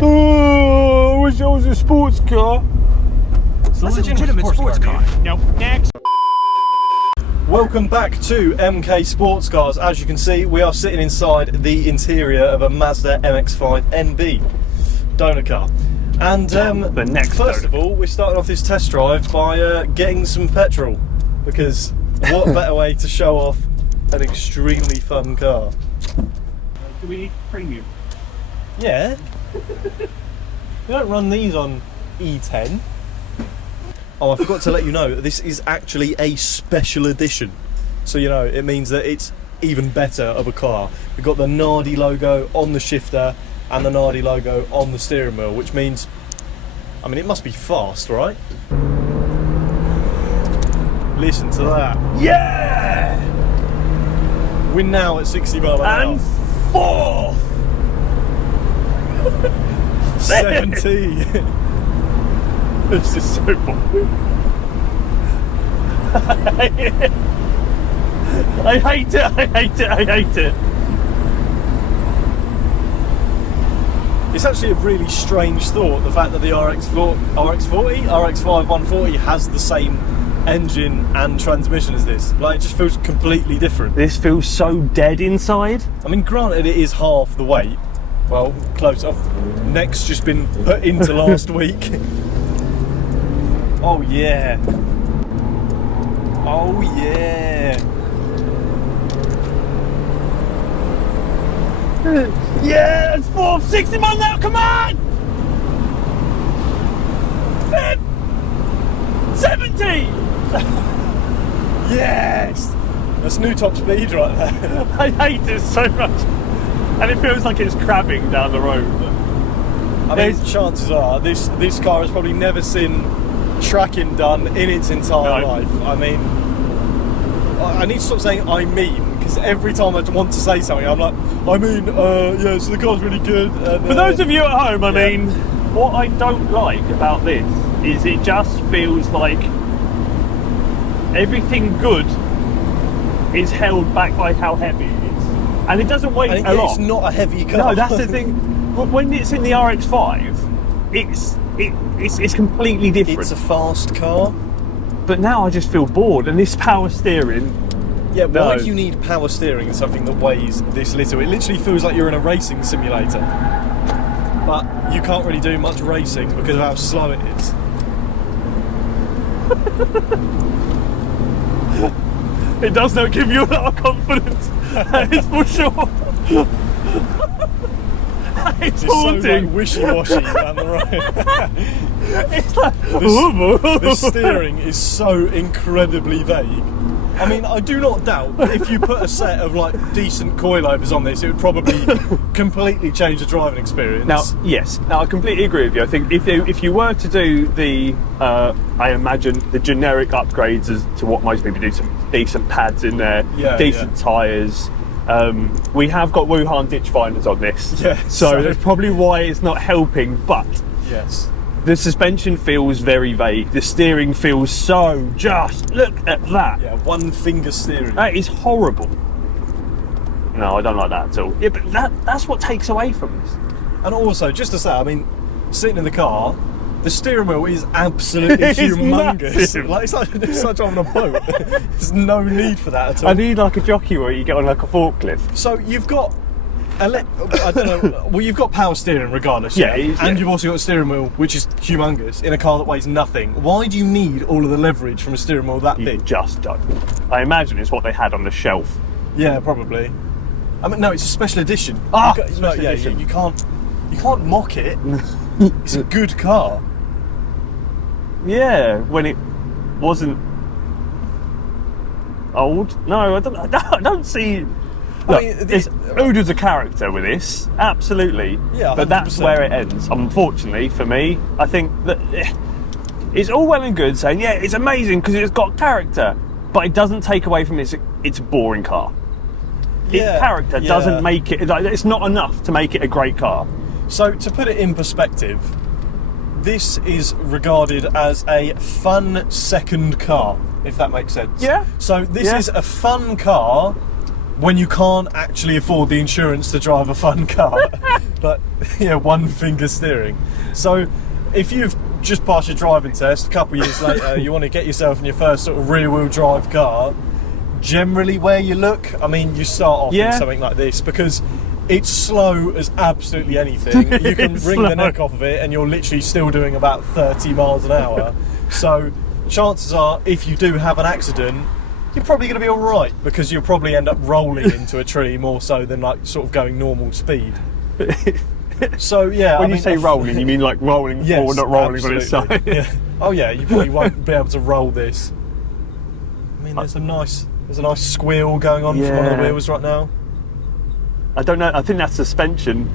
Oh, I wish I was a sports car. It's a legitimate sports car. Nope. Next. Welcome back to MK Sportscars. As you can see, we are sitting inside the interior of a Mazda MX-5 NB donor car. And first of all, we're starting off this test drive by getting some petrol, because what better way to show off an extremely fun car? Do we need premium? Yeah. You don't run these on E10. Oh, I forgot to let you know, this is actually a special edition. So, you know, it means that it's even better of a car. We've got the Nardi logo on the shifter and the Nardi logo on the steering wheel, which means, I mean, it must be fast, right? Listen to that. Yeah! We're now at 60 miles an hour. And fourth! 70. This is so boring. I hate it. I hate it. It's actually a really strange thought, the fact that the RX5 140 has the same engine and transmission as this. Like, it just feels completely different. This feels so dead inside. I mean, granted, it is half the weight. Well, close off. Neck's just been put into last week. Oh yeah. Oh yeah. Yeah, it's fourth, 60 miles an hour, come on! Fifth, 70! Yes! That's new top speed right there. I hate it so much. And it feels like it's crabbing down the road. I mean, chances are, this car has probably never seen tracking done in its entire life. I mean, I need to stop saying I mean, because every time I want to say something, I'm like, I mean, yeah, so the car's really good. For those of you at home, I mean, what I don't like about this is it just feels like everything good is held back by how heavy it is. And it doesn't weigh a lot. It's not a heavy car. No, that's the thing. When it's in the RX-5, it's completely different. It's a fast car. But now I just feel bored, and this power steering. Yeah, why do you need power steering in something that weighs this little? It literally feels like you're in a racing simulator. But you can't really do much racing because of how slow it is. It does not give you a lot of confidence, that is for sure. It's so like wishy-washy down the road. It's like the steering is so incredibly vague. I mean, I do not doubt that if you put a set of like decent coilovers on this, it would probably completely change the driving experience. Now, yes, I completely agree with you. I think if you were to do the, I imagine the generic upgrades as to what most people do, some decent pads in there, decent tyres. We have got Wuhan ditch finders on this, so that's probably why it's not helping. But yes, the suspension feels very vague. The steering feels so just. Look at that. Yeah, one finger steering. That is horrible. No, I don't like that at all. Yeah, but that's what takes away from this. And also, just to say, I mean, sitting in the car, the steering wheel is absolutely humongous. Massive. Like, it's like driving a boat. There's no need for that at all. I need like a jockey where you get on like a forklift. So you've got, I don't know, well, you've got power steering regardless. And you've also got a steering wheel which is humongous in a car that weighs nothing. Why do you need all of the leverage from a steering wheel that big? You just don't. I imagine it's what they had on the shelf. Yeah, probably. I mean, no, it's a special edition. Special edition. You can't mock it. It's a good car. Yeah, when it wasn't old. No, I don't see. Look, Uda's a character with this, absolutely. Yeah, 100%. But that's where it ends. Unfortunately for me, I think that it's all well and good saying, yeah, it's amazing because it's got character, but it doesn't take away from it's a boring car. Its character doesn't make it. It's not enough to make it a great car. So to put it in perspective, this is regarded as a fun second car, if that makes sense. Yeah. So this is a fun car when you can't actually afford the insurance to drive a fun car, but yeah, one finger steering. So if you've just passed your driving test, a couple of years later, you want to get yourself in your first sort of rear-wheel drive car, generally where you look, I mean, you start off in something like this, because it's slow as absolutely anything. You can wring the neck off of it and you're literally still doing about 30 miles an hour. So chances are, if you do have an accident, you're probably going to be all right, because you'll probably end up rolling into a tree more so than like sort of going normal speed. So yeah, when you say rolling, you mean like rolling forward, not rolling on its side. Yeah. Oh yeah, you probably won't be able to roll this. I mean, there's a nice squeal going on from one of the wheels right now. I don't know. I think that's suspension.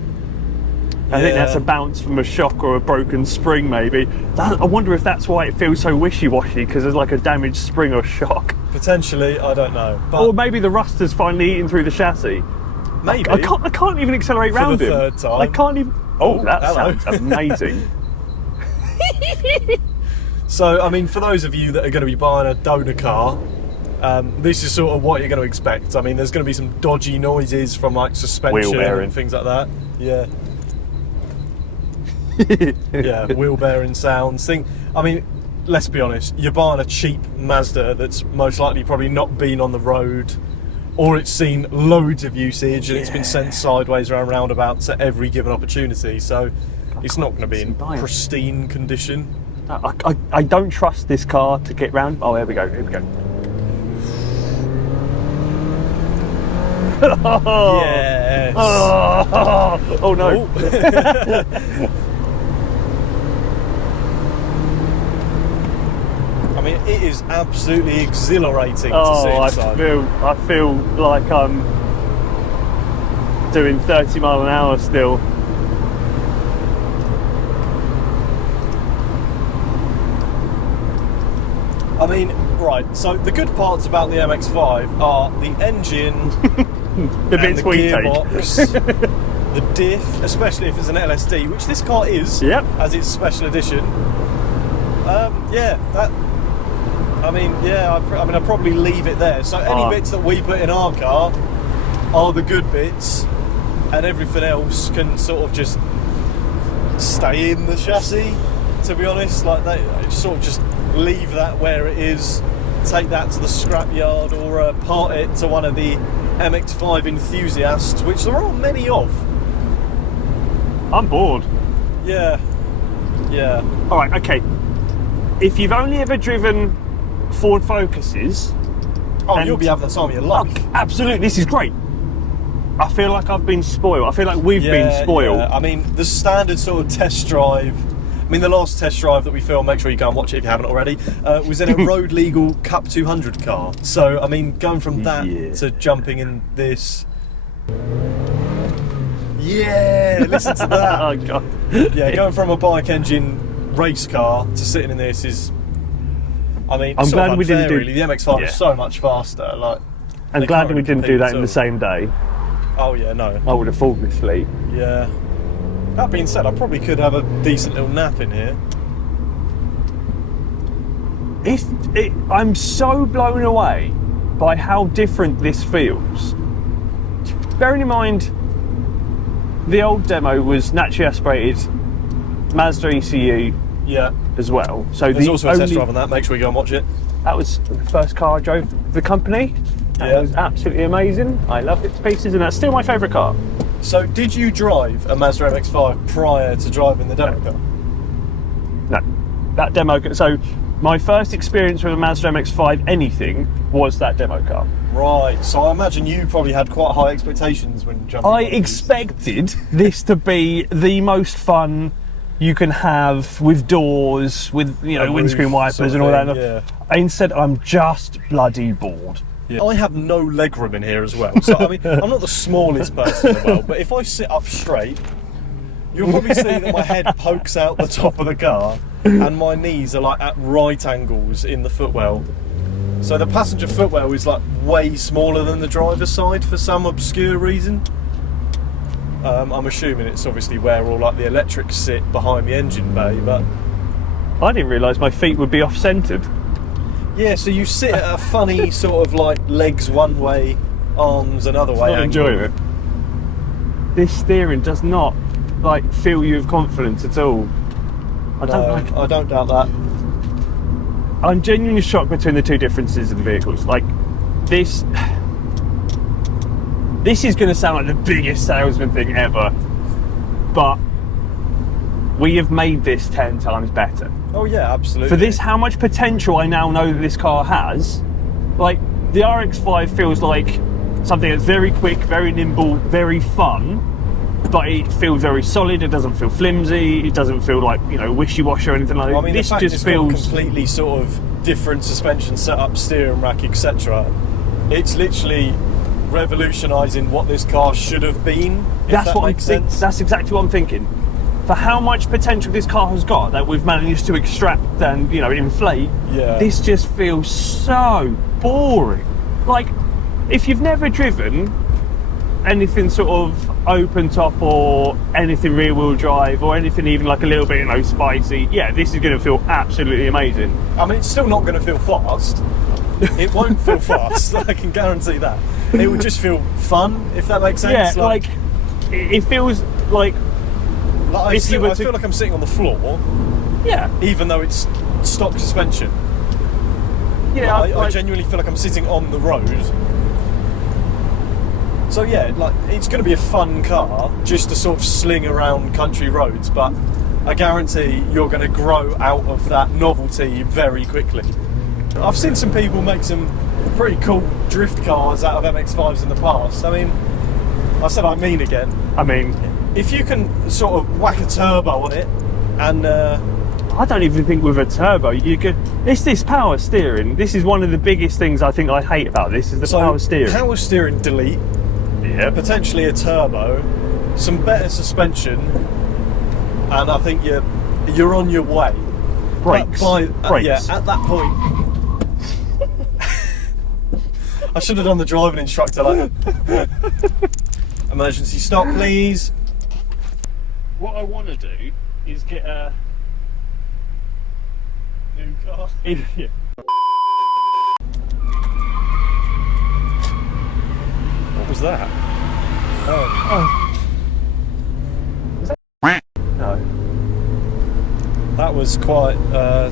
I think that's a bounce from a shock or a broken spring, maybe. I wonder if that's why it feels so wishy-washy, because there's like a damaged spring or shock. Potentially, I don't know. But or maybe the rust has finally eaten through the chassis. Maybe. I can't even accelerate round for the him. third time. I can't even. Oh, that hello. sounds amazing. So, I mean, for those of you that are going to be buying a donor car, this is sort of what you're going to expect. I mean, there's going to be some dodgy noises from like suspension and things like that. Yeah. Yeah, wheel bearing sounds. I mean, let's be honest, you're buying a cheap Mazda that's most likely probably not been on the road, or it's seen loads of usage and it's been sent sideways around roundabouts at every given opportunity, so it's not going to be in pristine condition. I don't trust this car to get round. Oh, here we go. Yes. Oh no. I mean, it is absolutely exhilarating to sit inside. I feel like I'm doing 30 mile an hour still. I mean, right, so the good parts about the MX-5 are the engine, the bits we gearbox, the diff, especially if it's an LSD, which this car is, as its special edition. I'd probably leave it there. So any bits that we put in our car are the good bits, and everything else can sort of just stay in the chassis, to be honest. Like, they sort of just leave that where it is, take that to the scrapyard, or part it to one of the MX-5 enthusiasts, which there aren't many of. I'm bored. Yeah. Alright, okay. If you've only ever driven Ford Focuses... Oh, you'll be having the time of your life. Oh, absolutely, this is great. I feel like I've been spoiled. I feel like we've been spoiled. Yeah. I mean, the standard sort of test drive... I mean, the last test drive that we filmed, make sure you go and watch it if you haven't already, was in a road legal Cup 200 car. So, I mean, going from that to jumping in this... Yeah, listen to that. Oh, God. Yeah, going from a bike engine race car to sitting in this is... I mean, I'm glad we didn't really. The MX-5 is so much faster. Like, I'm glad we didn't do that in the same day. Oh, yeah, no. I would have fallen asleep. Yeah. That being said, I probably could have a decent little nap in here. I'm so blown away by how different this feels. Bearing in mind, the old demo was naturally aspirated Mazda ECU as well. So there's also a test drive on that, make sure you go and watch it. That was the first car I drove for the company. That was absolutely amazing. I loved it to pieces, and that's still my favourite car. So, did you drive a Mazda MX-5 prior to driving the demo car? No, that demo. So, my first experience with a Mazda MX-5 anything was that demo car. Right. So, I imagine you probably had quite high expectations when jumping. I expected this to be the most fun you can have, with doors, with windscreen wipers and all that. Yeah. Instead, I'm just bloody bored. Yeah. I have no legroom in here as well. So, I mean, I'm not the smallest person in the world, but if I sit up straight, you'll probably see that my head pokes out the top of the car and my knees are like at right angles in the footwell. So the passenger footwell is like way smaller than the driver's side for some obscure reason. I'm assuming it's obviously where all like the electrics sit behind the engine bay, but... I didn't realise my feet would be off-centred. Yeah, so you sit at a funny sort of like legs one way arms another way. Not enjoying it. This steering does not like fill you with confidence at all. I don't doubt that. I'm genuinely shocked between the two differences in the vehicles. Like this is going to sound like the biggest salesman thing ever, but we have made this 10 times better. Oh yeah, absolutely. For this, how much potential I now know that this car has. Like the RX-5 feels like something that's very quick, very nimble, very fun, but it feels very solid. It doesn't feel flimsy. It doesn't feel like, you know, wishy-washy or anything like that. I mean, this the fact just feels completely sort of different suspension setup, steering rack, etc. It's literally revolutionising what this car should have been. That's what makes sense. That's exactly what I'm thinking. For how much potential this car has got that we've managed to extract and, you know, inflate, this just feels so boring. Like, if you've never driven anything sort of open top or anything rear wheel drive or anything even like a little bit, you know, spicy, yeah, this is going to feel absolutely amazing. I mean, it's still not going to feel fast. It won't feel fast, I can guarantee that. It would just feel fun, if that makes sense. Yeah, like it feels like I feel like I'm sitting on the floor. Yeah. Even though it's stock suspension. Yeah, I genuinely feel like I'm sitting on the road. So yeah, like it's going to be a fun car just to sort of sling around country roads, but I guarantee you're going to grow out of that novelty very quickly. I've seen some people make some pretty cool drift cars out of MX-5s in the past. I mean, if you can sort of whack a turbo on it, and I don't even think with a turbo you could. It's this power steering. This is one of the biggest things I think I hate about this is the power steering. Power steering, delete. Yeah. Potentially a turbo, some better suspension, and I think you're on your way. Brakes. Brakes. Yeah, at that point. I should have done the driving instructor like emergency stop, please. What I want to do is get a new car. Yeah. What was that? Oh. Was that? No. That was quite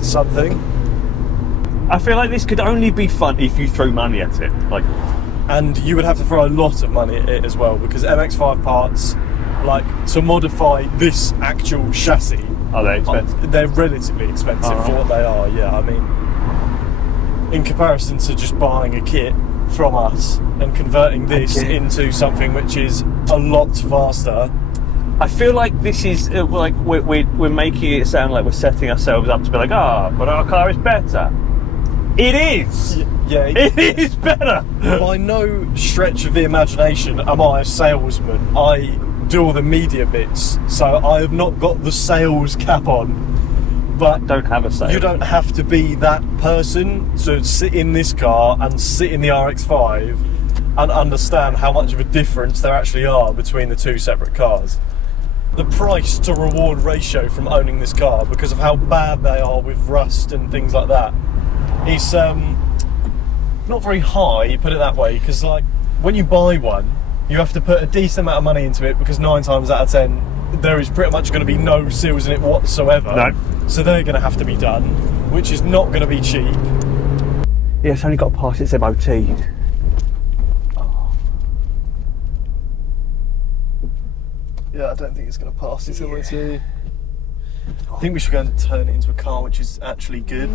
something. I feel like this could only be fun if you throw money at it. Like, and you would have to throw a lot of money at it as well, because MX-5 parts, like to modify this actual chassis, are they expensive? They're relatively expensive for what they are. Yeah, I mean, in comparison to just buying a kit from us and converting this into something which is a lot faster. I feel like this is like we're making it sound like we're setting ourselves up to be like, but our car is better. It is. Yeah, it is better. By no stretch of the imagination am I a salesman. I do all the media bits, so I have not got the sales cap on. But don't have a sale. You don't have to be that person to sit in this car and sit in the RX-5 and understand how much of a difference there actually are between the two separate cars. The price to reward ratio from owning this car, because of how bad they are with rust and things like that, is not very high, put it that way, because like when you buy one you have to put a decent amount of money into it, because 9 times out of 10 there is pretty much going to be no seals in it whatsoever. No. So they're going to have to be done, which is not going to be cheap. Yeah, it's only got to pass its MOT. Oh. Yeah, I don't think it's going to pass its MOT. I think we should go and turn it into a car which is actually good.